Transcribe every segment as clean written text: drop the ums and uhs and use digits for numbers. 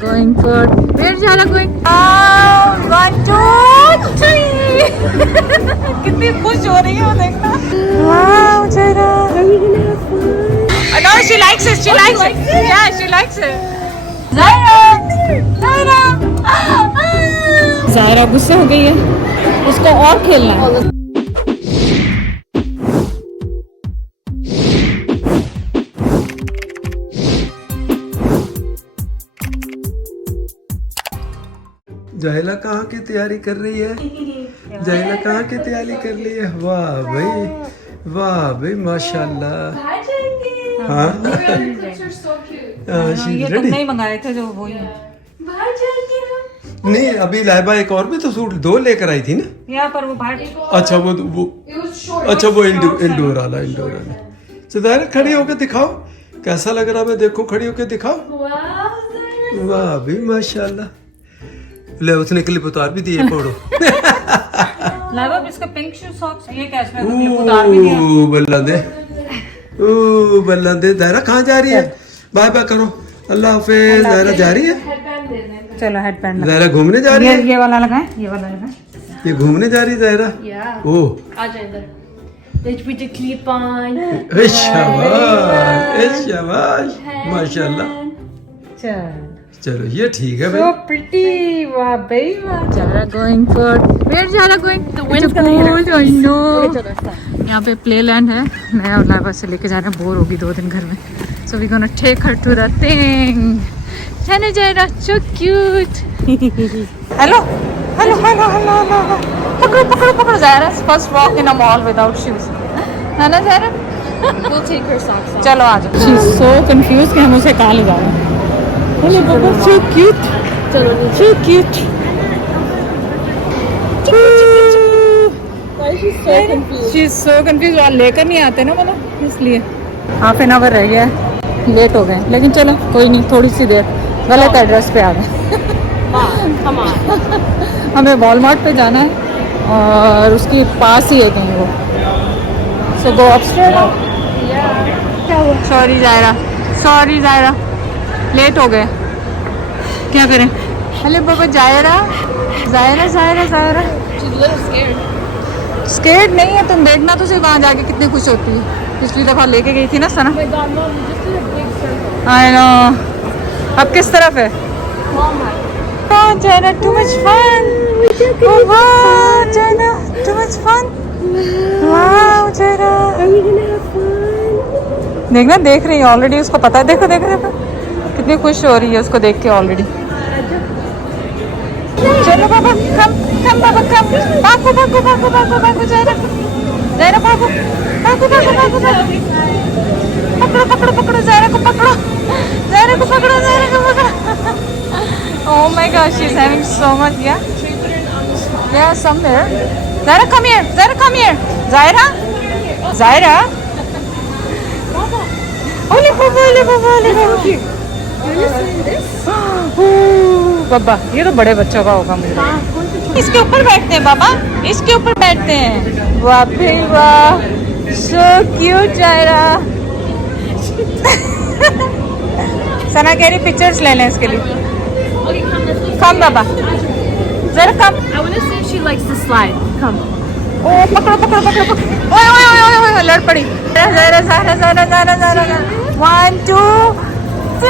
going for where Zara going? 1, 2, 3. कितनी खुश हो रही है वो देखना. Wow, Zara. Are you gonna have fun? No, she likes it. She likes it. Yeah, she likes it. Zara. Zara गुस्से हो गई है. उसको और खेलना है. जाहिला कहाँ की तैयारी कर रही है? जाहिला कहाँ की तैयारी कर रही है? वाह भाई माशाल्लाह. हाँ ये तुमने ही मंगाए थे जो वही है. नहीं अभी लाइबा एक और भी तो सूट 2 लेकर आई थी ना. यहाँ पर वो बाहर. अच्छा वो इंडोर वाला. तो ज़ाहिरा खड़ी होकर दिखाओ कैसा लग रहा है. मैं देखो खड़ी होकर दिखाओ. वाह भाई माशाल्लाह. ले उसने क्लिप उतार भी दिए. पढ़ो. लाइबा इसका पिंक शू सॉक्स ये क्या इसमें क्लिप उतार भी दिया. बल्ला दे. ज़ाहिरा कहाँ जा रही है? बाय बाय करो. अल्लाह हाफिज. ज़ाहिरा जा रही है. चलो हेडबैंड. ज़ाहिरा घूमने जा रही है. ये वाला लगाएं. ये वाला लगाएं. ये घूमने जा रही है ज़ाहिरा. ओह आ जाए इधर. Let's put the clip on. शाबाश माशाल्लाह. चलो ये ठीक है भाई. So pretty. वाह भाई वाह. Zara going for where Zara going? The wind's gonna hit her. I know. Look at the other side. यहाँ पे प्ले लैंड है. मैं और लाइबा से लेके जा रहे हैं. बोर होगी 2 दिन घर में. So we're gonna take her to the thing. Chana Zara, so cute. Hello. पकड़ो. Zara's first walk in a mall without shoes. है ना Zara? We'll take her socks off. चलो आ जाओ. She's so confused कि हम उसे कहाँ ले जा रहे हैं. Hello Papa, so cute. चलो So cute. Why is she so confused? She's so confused. वो लेकर नहीं आते ना मतलब इसलिए. हाफ एन आवर रह गया है. लेट हो गए लेकिन चलो कोई नहीं. थोड़ी सी देर. गलत एड्रेस पे आ गए. Come on. हमें वॉलमार्ट पे जाना है और उसके पास ही है कहीं वो. So go upstairs. Sorry Zaira. Late हो गए. क्या करें? हेलो बाबा. Zaira. She's a little scared. Scared नहीं है. तुम देखना तो सिर्फ वहाँ जाके कितनी खुश होती है. पिछली दफा लेके गई थी ना सना. Oh my God, Mom, you just did a big circle. I know. अब किस तरफ है? Walmart. Oh, Zaira, too much fun. Oh, wow, Zaira, too much fun. Wow, Zaira. Are we gonna have fun? देखना देख रही है already. उसको पता है. देखो कितनी खुश हो रही है उसको देख के ऑलरेडी. चलो बाबा कम बाबा कम. भागो Zaira भागो. पकड़ो Zaira को पकड़ो. Oh my gosh, she's having so much. Yeah, somewhere. Zaira, come here. Zaira. Ole baba. बाबा ये तो बड़े बच्चों का होगा मुझे. इसके ऊपर बैठते हैं बाबा. इसके ऊपर बैठते हैं. वाह भाई वाह. So cute Zaira. सना कह रही पिक्चर्स ले लें इसके लिए. Okay, come, let's go. Come Baba. Zaira come. I want to see if she likes to slide. Come. ओ पकड़ो. ओए लड़ पड़ी. Zaira. 1, 2, 3.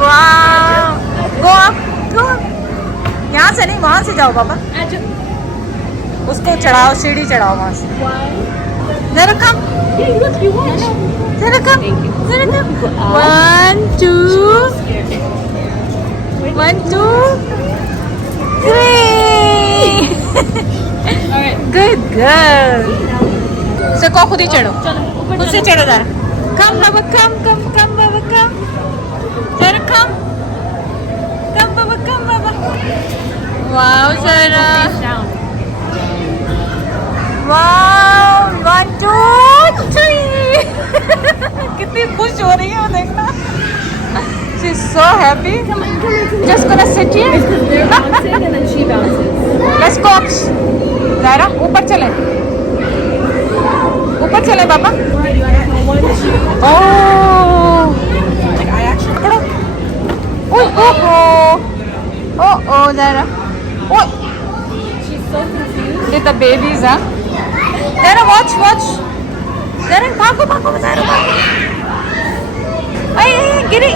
वाह. Go up. यहाँ से नहीं वहाँ से जाओ बाबा. उसको चढ़ाओ. सीढ़ी चढ़ाओ वहाँ से. Zaira come. Zaira come. 1, 2. 1, 2, 3. Good girl. से को खुद ही चढ़ो. खुद से चढ़ो Zaira. Come बाबा come बाबा come. Zaira come बाबा. Wow Zaira. Wow. 1, 2, 3. कितनी खुश हो रही है वो देखना. She's so happy. Just gonna sit here. They're bouncing and then she bounces. Let's go up. Zaira ऊपर चले. बाबा. One, two. Oh. Oh, Zaira. Oh, She's so confused. it's the babies, huh? Zaira, watch. Zaira, भागो, Zaira, भागो. Ay, Giri.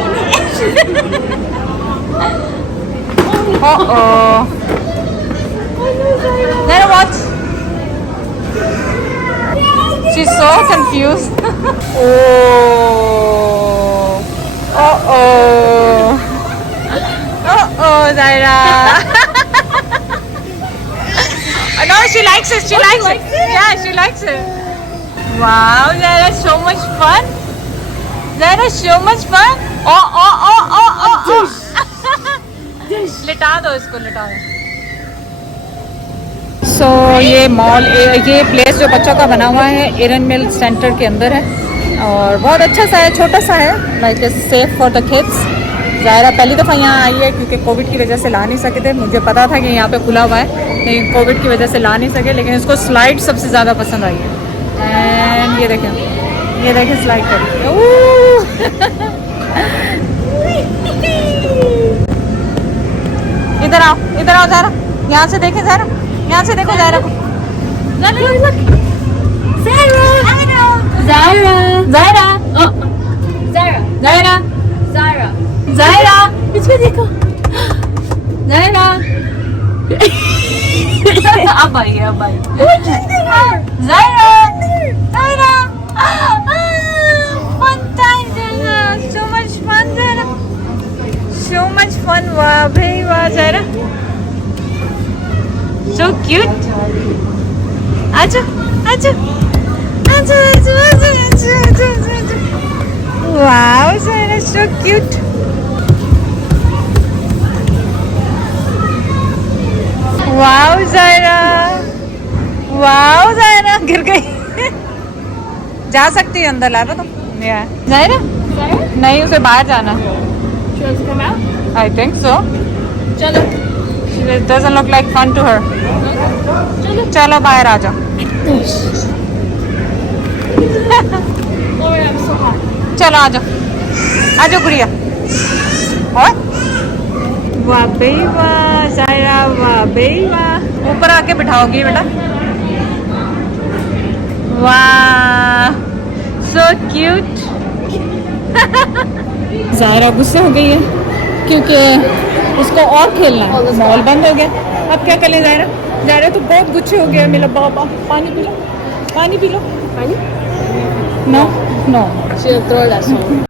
Oh. Zaira, watch. She's so confused. Oh, Zaira. No, she likes it. She likes it. Yeah, she likes it. Wow, Zaira, so much fun. Zaira, so much fun. Oh. लिटा दो इसको, लिटा दो. सो ये mall, ये place जो बच्चों का बना हुआ है एरन मिल सेंटर के अंदर है और बहुत अच्छा सा है, छोटा सा है, like safe for the kids. ज़ाहिरा पहली दफ़ा यहाँ आई है क्योंकि कोविड की वजह से ला नहीं सके थे. मुझे पता था कि यहाँ पे खुला हुआ है, लेकिन कोविड की वजह से ला नहीं सके, लेकिन इसको स्लाइड सबसे ज़्यादा पसंद आई है. एंड ये देखें स्लाइड कर. इधर आओ ज़ाहिरा, यहाँ से देखें ज़ाहिरा, यहाँ से देखो ज़ाहिरा को. Zaira, इसको देखो. Zaira. अब आई. Zaira. Fun time, Zaira. So much fun, Zaira. So much fun. वाह भाई वाह, Zaira. So cute. आजा. Wow, Zaira, so cute. Wow, Zaira. गिर गई. जा सकती है अंदर, ला तुम. Zaira? नहीं, उसे बाहर जाना. She wants to come out? I think so. चलो. It doesn't look like fun to her. चलो बाहर आ जाओ. Oh, I'm so hot. चलो आ जाओ गुड़िया. और वाह भाई वाह, Zaira, वाह भाई वाह. ऊपर आके बिठाओगी बेटा. वाह, so cute. Zaira गुस्से हो गई है क्योंकि उसको और खेलना है, मॉल बंद हो गया. अब क्या करें Zaira तो बहुत गुस्से हो गया. मेरा बाबा, पानी P low. Funny? No. She'll throw that song.